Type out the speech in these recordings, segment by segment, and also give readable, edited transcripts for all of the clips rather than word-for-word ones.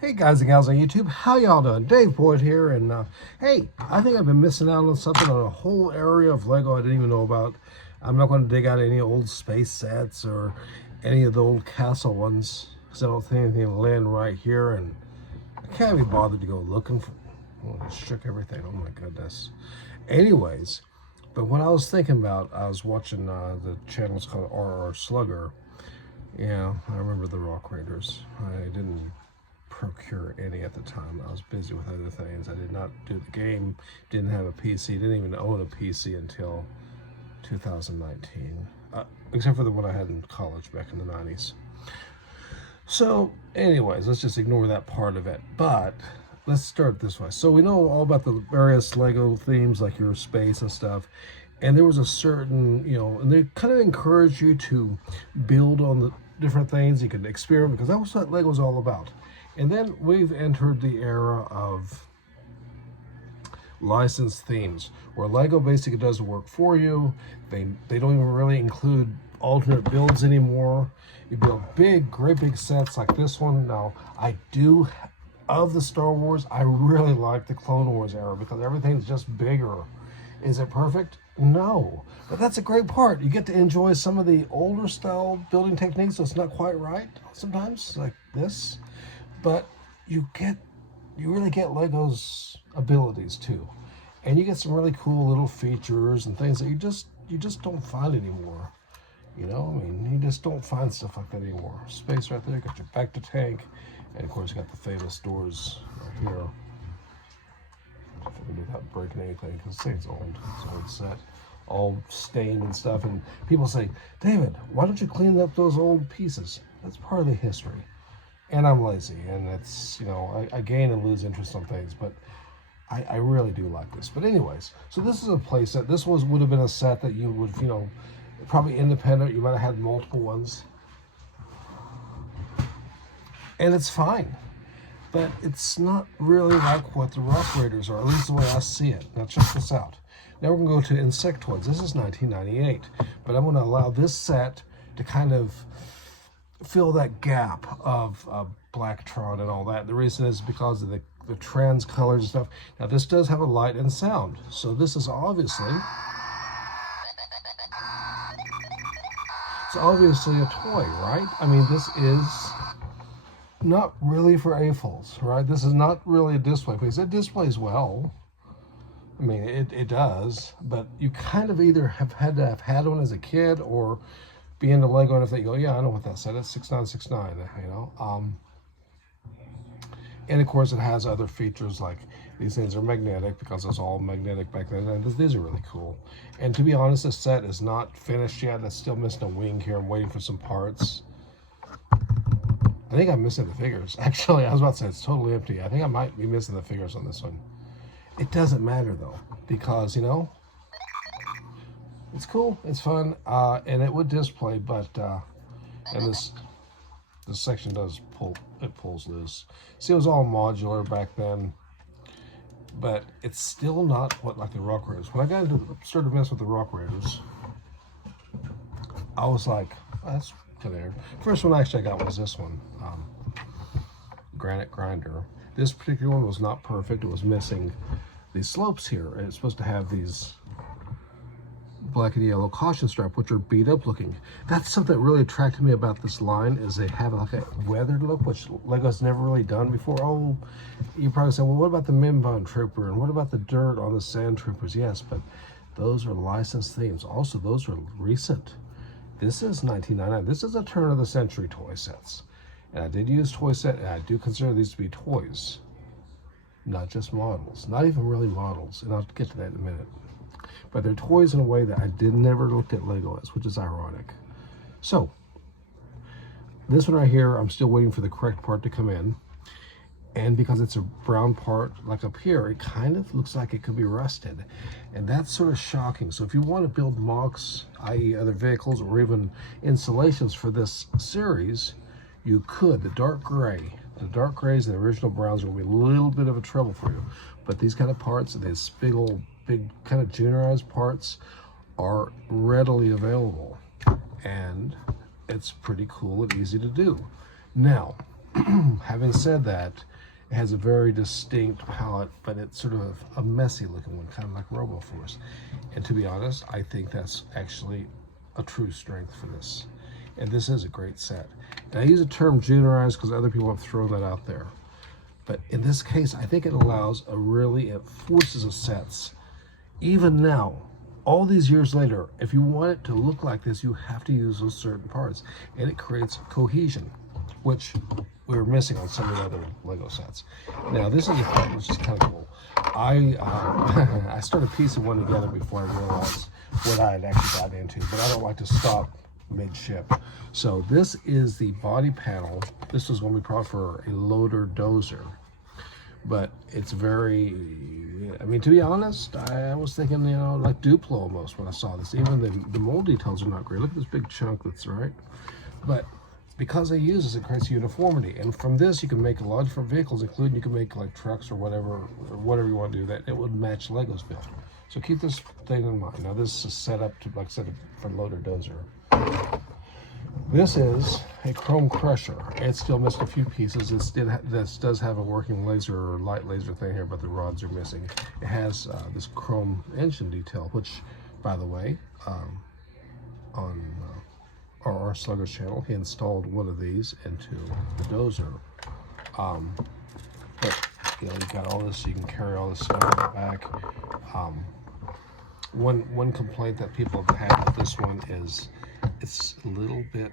Hey guys and gals on YouTube, how y'all doing? Dave Boyd here, and hey, I think I've been missing out on something, on a whole area of Lego I didn't even know about. I'm not going to dig out any old space sets or any of the old castle ones, because I don't think anything will land right here, and I can't be bothered to go looking for. Oh, I shook everything, oh my goodness. Anyways, but what I was thinking about, I was watching the channel's called RR Slugger. Yeah, I remember the Rovk Raiders. I didn't procure any at the time. I was busy with other things. I did not do the game, didn't have a PC, didn't even own a PC until 2019, except for the one I had in college back in the 90s. So anyways, let's just ignore that part of it, but let's start this way. So we know all about the various Lego themes, like your space and stuff, and there was a certain, and they kind of encourage you to build on the different things. You can experiment, because that was what Lego was all about. And then we've entered the era of licensed themes, where Lego basically does the work for you. They don't even really include alternate builds anymore. You build great big sets like this one. Now, of the Star Wars, I really like the Clone Wars era, because everything's just bigger. Is it perfect? No, but that's a great part. You get to enjoy some of the older style building techniques, so it's not quite right sometimes, like this. But you really get Lego's abilities too, and you get some really cool little features and things that you just don't find anymore. I mean, you just don't find stuff like that anymore. Space right there, you got your back to tank, and of course you got the famous doors right here. Without breaking anything, because it's old set, all stained and stuff. And people say, David, why don't you clean up those old pieces? That's part of the history. And I'm lazy, and it's, I gain and lose interest on things, but I really do like this. But anyways, so this is a play set. This would have been a set that you would, probably independent. You might have had multiple ones. And it's fine. But it's not really like what the Rovk Raiders are, at least the way I see it. Now check this out. Now we're going to go to Insectoids. This is 1998, but I'm going to allow this set to kind of fill that gap of Blacktron and all that. The reason is because of the trans colors and stuff. Now this does have a light and sound, so this is obviously a toy, right? I mean, this is not really for AFOLs, right? This is not really a display piece. It displays well. I mean, it does, but you kind of either have had to have had one as a kid or be into Lego, and if they go, yeah, I know what that said, it's 6969, and of course it has other features, like these things are magnetic, because it was all magnetic back then, and these are really cool. And to be honest, this set is not finished yet. It's still missing a wing here. I'm waiting for some parts. I think I'm missing the figures. Actually, I was about to say it's totally empty. I think I might be missing the figures on this one. It doesn't matter though, because it's cool, it's fun, and it would display, but and this section pulls loose. See, it was all modular back then, but it's still not like the Rovk Raiders. When I started to mess with the Rovk Raiders, I was like, oh, that's kind of weird. First one actually I got was this one, Granite Grinder. This particular one was not perfect. It was missing these slopes here, and it's supposed to have these black and yellow caution strap, which are beat up looking. That's something that really attracted me about this line, is they have like a weathered look, which Lego's never really done before. Oh, you probably say, well, what about the Mimbon Trooper, and what about the dirt on the Sand Troopers? Yes, but those are licensed themes. Also, those are recent. This is 1999. This is a turn of the century toy sets, and I did use toy set, and I do consider these to be toys, not just models, not even really models, and I'll get to that in a minute. But they're toys in a way that I never looked at Lego as, which is ironic. So this one right here, I'm still waiting for the correct part to come in, and because it's a brown part like up here, it kind of looks like it could be rusted, and that's sort of shocking. So if you want to build mocks, i.e. other vehicles, or even installations for this series, you could. The dark grays and the original browns will be a little bit of a trouble for you, but these kind of parts, these big kind of juniorized parts, are readily available, and it's pretty cool and easy to do. Now Having said that, it has a very distinct palette, but it's sort of a messy looking one, kind of like RoboForce. And to be honest, I think that's actually a true strength for this. And this is a great set. And I use the term juniorized because other people have thrown that out there. But in this case, I think it allows it forces of sets. Even now, all these years later, if you want it to look like this, you have to use those certain parts. And it creates cohesion, which we were missing on some of the other Lego sets. Now, this is a part which is kind of cool. I started piecing one together before I realized what I had actually gotten into, but I don't like to stop mid-ship. So this is the body panel. This was one we brought for a loader dozer. But it's very, I mean, to be honest, I was thinking, you know, like Duplo almost when I saw this. Even the mold details are not great. Look at this big chunk that's right. But because I use this, it creates uniformity. And from this, you can make a lot of different vehicles, including you can make like trucks or whatever you want to do that. It would match Lego's build. So keep this thing in mind. Now this is set up to, like I said, for loader dozer. This is a chrome crusher. It still missed a few pieces. This does have a working laser or light laser thing here, but the rods are missing. It has this chrome engine detail, which, by the way, on our Sluggers channel, he installed one of these into the dozer. But you know, you got all this, so you can carry all this stuff in the back. One complaint that people have had with this one is it's a little bit.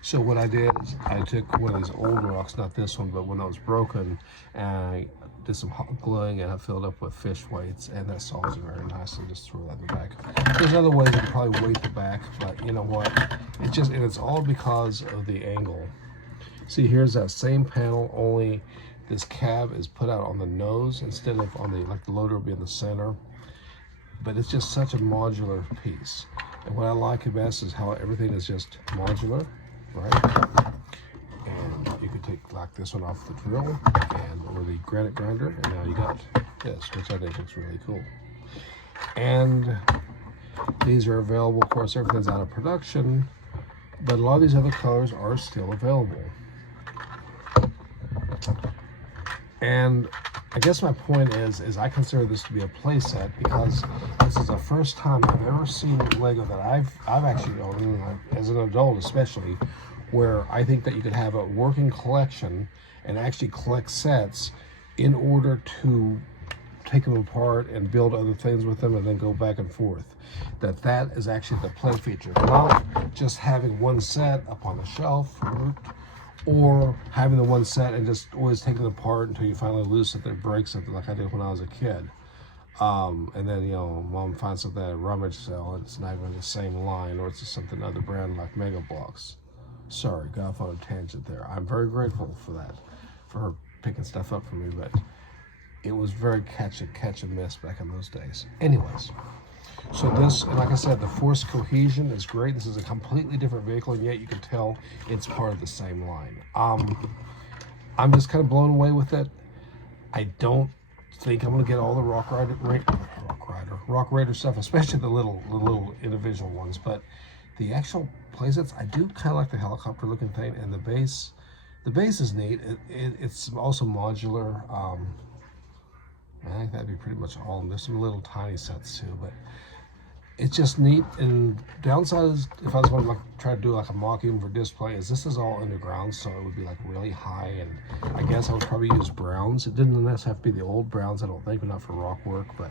So what I did is I took one of these old rocks, not this one, but when it was broken, and I did some hot gluing and I filled up with fish weights, and that solves it very nicely. Just throw that in the back. There's other ways you can probably weight the back, but you know what? It's all because of the angle. See, here's that same panel, only this cab is put out on the nose instead of on the, like the loader will be in the center. But it's just such a modular piece. And what I like the best is how everything is just modular, right? And you could take like this one off the drill or the granite grinder, and now you got this, which I think looks really cool. And these are available, of course, everything's out of production, but a lot of these other colors are still available. And I guess my point is I consider this to be a play set because this is the first time I've ever seen Lego that I've actually owned, as an adult especially, where I think that you could have a working collection and actually collect sets in order to take them apart and build other things with them and then go back and forth. That is actually the play feature, not just having one set up on the shelf or having the one set and just always taking it apart until you finally lose something or break something, like I did when I was a kid. And then, you know, mom finds something at a rummage sale and it's not even the same line, or it's just something other brand like Mega Bloks. Sorry, got off on a tangent there. I'm very grateful for that, for her picking stuff up for me, but it was very catch and miss back in those days. Anyways, so this, and like I said, the force cohesion is great. This is a completely different vehicle, and yet you can tell it's part of the same line. I'm just kind of blown away with it. I don't think I'm gonna get all the Rovk Raider stuff, especially the little individual ones, but the actual playsets, I do kind of like the helicopter looking thing, and the base is neat. It's also modular. I think that'd be pretty much all. There's some little tiny sets too, but it's just neat. And downside is, if I was going to like try to do like a mock even for display, is this is all underground, so it would be like really high, and I guess I would probably use browns. It didn't necessarily have to be the old browns, I don't think, but not for rock work, but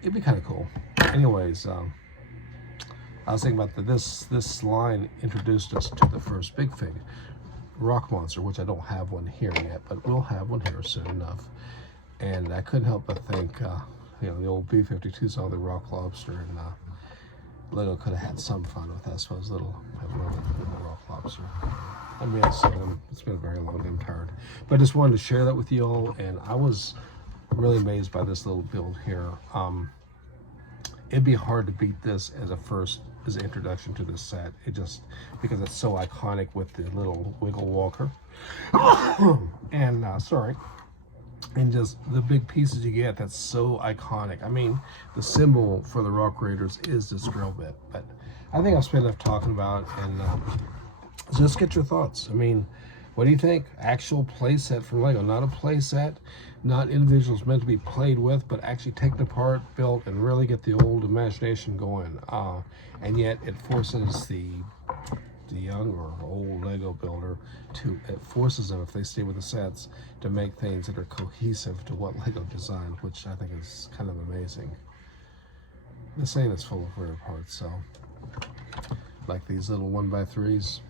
it'd be kind of cool. Anyways, I was thinking about this line introduced us to the first big thing, Rock Monster, which I don't have one here yet, but we'll have one here soon enough. And I couldn't help but think, you know, the old B-52 saw the Rock Lobster, and Lego could have had some fun with that. I suppose little Rock Lobster. I mean, it's been a very long day, I'm tired. But I just wanted to share that with you all, and I was really amazed by this little build here. It'd be hard to beat this as an introduction to this set. Because it's so iconic with the little wiggle walker. And, and just the big pieces you get, that's so iconic. I mean, the symbol for the Rovk Raiders is this drill bit, but I think I've spent enough talking about it, and just get your thoughts. I mean, What do you think? Actual play set from Lego, not a play set, not individuals meant to be played with, but actually taken apart, built, and really get the old imagination going. And yet it forces the young or old Lego builder it forces them, if they stay with the sets, to make things that are cohesive to what Lego designed, which I think is kind of amazing. This thing is full of rare parts, so like these little 1x3s,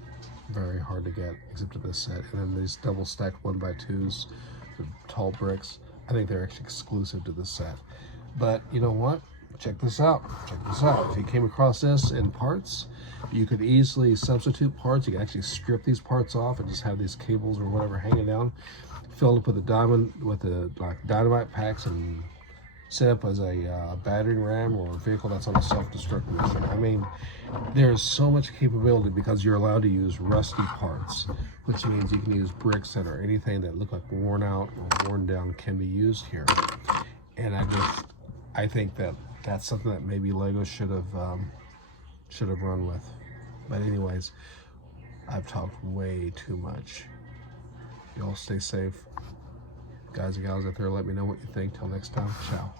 very hard to get except to this set. And then these double stacked 1x2s, the tall bricks, I think they're actually exclusive to this set. But you know what? Check this out. Check this out. If you came across this in parts, you could easily substitute parts. You can actually strip these parts off and just have these cables or whatever hanging down, filled up with the dynamite packs, and set up as a battering ram or a vehicle that's on a self-destruct mission. I mean, there's so much capability because you're allowed to use rusty parts, which means you can use bricks that are anything that look like worn out or worn down can be used here. And I think that's something that maybe Lego should have run with. But anyways, I've talked way too much. Y'all stay safe. Guys and gals out there, let me know what you think. Till next time, ciao.